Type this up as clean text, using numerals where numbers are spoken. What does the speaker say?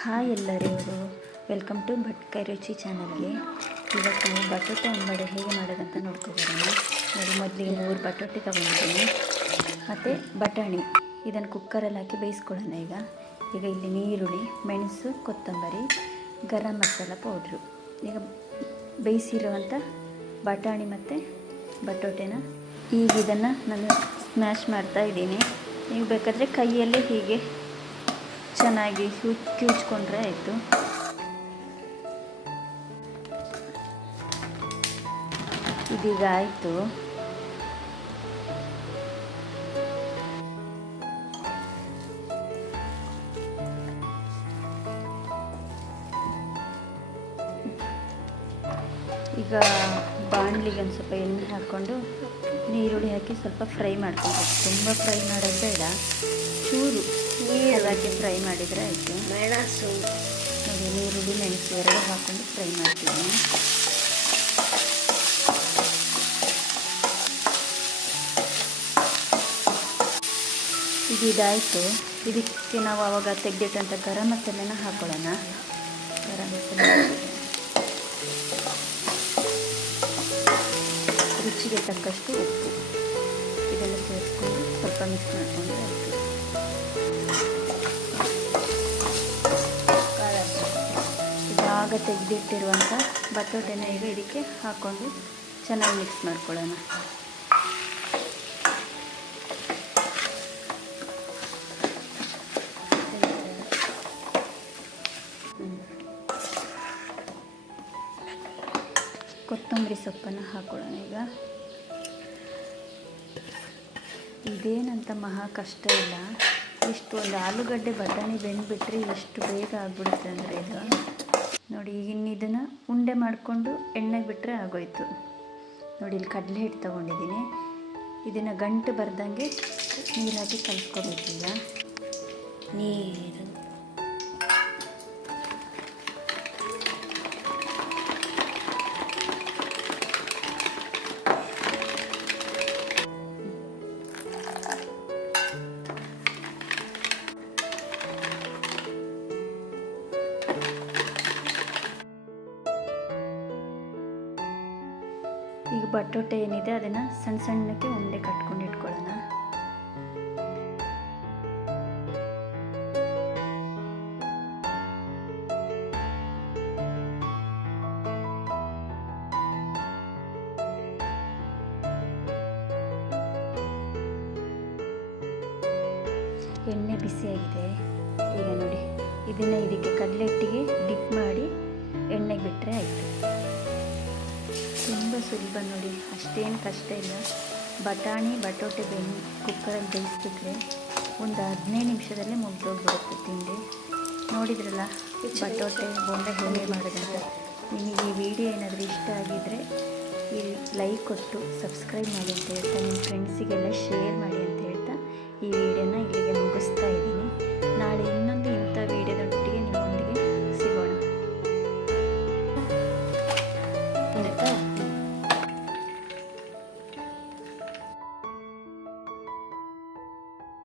Hi ಎಲ್ಲರಿಗೂ welcome to ಭಟ್ಕೈ ರುಚಿ ಚಾನಲ್ಗೆ. ಇವತ್ತು ಬಟಾಟೆ ಅಂಬಡೆ ಹೇಗೆ ಮಾಡೋದಂತ ನೋಡ್ಕೊಬರೋಣ. ನೋಡಿ, ಮೊದಲಿಗೆ 3 ಬಟಾಟೆ ತೊಗೊಂಡಿದ್ದೀನಿ ಮತ್ತು ಬಟಾಣಿ. ಇದನ್ನು ಕುಕ್ಕರಲ್ಲಿ ಹಾಕಿ ಬೇಯಿಸ್ಕೊಳ್ಳೋಣ. ಈಗ ಇಲ್ಲಿ ನೀರುಳ್ಳಿ, ಮೆಣಸು, ಕೊತ್ತಂಬರಿ, ಗರಂ ಮಸಾಲ ಪೌಡ್ರು. ಈಗ ಬೇಯಿಸಿರುವಂಥ ಬಟಾಣಿ ಮತ್ತು ಬಟಾಟೆನ ಈಗ ಇದನ್ನು ನಾನು ಸ್ಮ್ಯಾಶ್ ಮಾಡ್ತಾಯಿದ್ದೀನಿ. ನೀವು ಬೇಕಾದರೆ ಕೈಯಲ್ಲೇ ಹೀಗೆ ಚೆನ್ನಾಗಿ ಕಿವುಚ್ಕೊಂಡ್ರೆ ಆಯಿತು. ಇದೀಗ ಆಯಿತು. ಈಗ ಬಾಣಲಿಗೆ ಒಂದು ಸ್ವಲ್ಪ ಎಣ್ಣೆ ಹಾಕ್ಕೊಂಡು ನೀರುಳ್ಳಿ ಹಾಕಿ ಸ್ವಲ್ಪ ಫ್ರೈ ಮಾಡ್ಕೊಬೇಕು. ತುಂಬ ಫ್ರೈ ಮಾಡೋದು ಬೇಡ, ಚೂರು ನೀರಾಗಿ ಫ್ರೈ ಮಾಡಿದರೆ ಆಯಿತು. ಮೆಣಸು ನೋಡಿ, ನೀರುಳ್ಳಿ ಮೆಣಸು ಎರಡು ಹಾಕ್ಕೊಂಡು ಫ್ರೈ ಮಾಡ್ತಿದ್ದೀನಿ. ಇದಾಯಿತು. ಇದಕ್ಕೆ ನಾವು ಆವಾಗ ತೆಗೆದಿಟ್ಟಂಥ ಗರಂ ಮಸಾಲೆನ ಹಾಕ್ಕೊಳ್ಳೋಣ. ಗರಂ ಮಸಾಲೆ, ರುಚಿಗೆ ತಕ್ಕಷ್ಟು ಉಪ್ಪು, ಇದೆಲ್ಲ ಸೇರಿಸ್ಕೊಂಡು ಸ್ವಲ್ಪ ಮಿಕ್ಸ್ ಮಾಡಿಕೊಂಡ್ರೆ ಆಯಿತು. ಇದಾಗ ತೆಗೆದಿಟ್ಟಿರುವಂಥ ಬಟಾಟೆನ ಈಗ ಇದಕ್ಕೆ ಹಾಕ್ಕೊಂಡು ಚೆನ್ನಾಗಿ ಮಿಕ್ಸ್ ಮಾಡ್ಕೊಳ್ಳೋಣ. ಕೊತ್ತಂಬರಿ ಸೊಪ್ಪನ್ನು ಹಾಕ್ಕೊಳ್ಳೋಣ. ಈಗ ಇದೇನಂತ ಮಹಾ ಕಷ್ಟ ಇಲ್ಲ. ಇಷ್ಟು ಒಂದು ಆಲೂಗಡ್ಡೆ ಬಟಾಣಿ ಬೆಂದ್ಬಿಟ್ರೆ ಎಷ್ಟು ಬೇಗ ಆಗಿಬಿಡುತ್ತೆ ಅಂದರೆ ಇದು ನೋಡಿ. ಇನ್ನು ಇದನ್ನು ಉಂಡೆ ಮಾಡಿಕೊಂಡು ಎಣ್ಣೆಗೆ ಬಿಟ್ಟರೆ ಆಗೋಯ್ತು. ನೋಡಿ, ಇಲ್ಲಿ ಕಡಲೆ ಹಿಟ್ಟು ತೊಗೊಂಡಿದ್ದೀನಿ. ಇದನ್ನು ಗಂಟು ಬರ್ದಂಗೆ ನೀರು ಹಾಕಿ ಕಲಿಸ್ಕೋಬೇಕು. ಈಗ ನೀರು ಈಗ ಬಟಾಟೆ ಏನಿದೆ ಅದನ್ನು ಸಣ್ಣ ಸಣ್ಣಕ್ಕೆ ಉಂಡೆ ಕಟ್ಕೊಂಡು ಇಟ್ಕೊಳ್ಳೋಣ. ಎಣ್ಣೆ ಬಿಸಿಯಾಗಿದೆ. ಈಗ ನೋಡಿ, ಇದನ್ನು ಇದಕ್ಕೆ ಕಡಲೆ ಹಿಟ್ಟಿಗೆ ಡಿಪ್ ಮಾಡಿ ಎಣ್ಣೆಗೆ ಬಿಟ್ಟರೆ ಆಯಿತು. ತುಂಬ ಸುಲಭ ನೋಡಿ, ಅಷ್ಟೇನು ಕಷ್ಟ ಇಲ್ಲ. ಬಟಾಣಿ ಬಟಾಟೆ ಕುಕ್ಕರಲ್ಲಿ ಬೇಯಿಸ್ಬಿಟ್ರೆ ಒಂದು 15 ನಿಮಿಷದಲ್ಲೇ ಮುಗ್ದೋಗ್ಬಿಡುತ್ತೆ ತಿಂಡಿ. ನೋಡಿದ್ರಲ್ಲ ಬಟಾಟೆ ಬೋಂಡ ಹೇಗೆ ಮಾಡೋದಂತ. ನಿಮಗೆ ಈ ವಿಡಿಯೋ ಏನಾದರೂ ಇಷ್ಟ ಆಗಿದ್ದರೆ ಈ ಲೈಕ್ ಕೊಟ್ಟು ಸಬ್ಸ್ಕ್ರೈಬ್ ಮಾಡಿ ಅಂತ ಹೇಳ್ತಾ, ನಿಮ್ಮ ಫ್ರೆಂಡ್ಸಿಗೆಲ್ಲ ಶೇರ್ ಮಾಡಿ ಅಂತ ಹೇಳ್ತಾ ಈ ವಿಡಿಯೋನ ಇಲ್ಲಿಗೆ ಮುಗಿಸ್ತಾ ಇದ್ದೀನಿ. ನಾಳೆ ಇನ್ನೊಂದು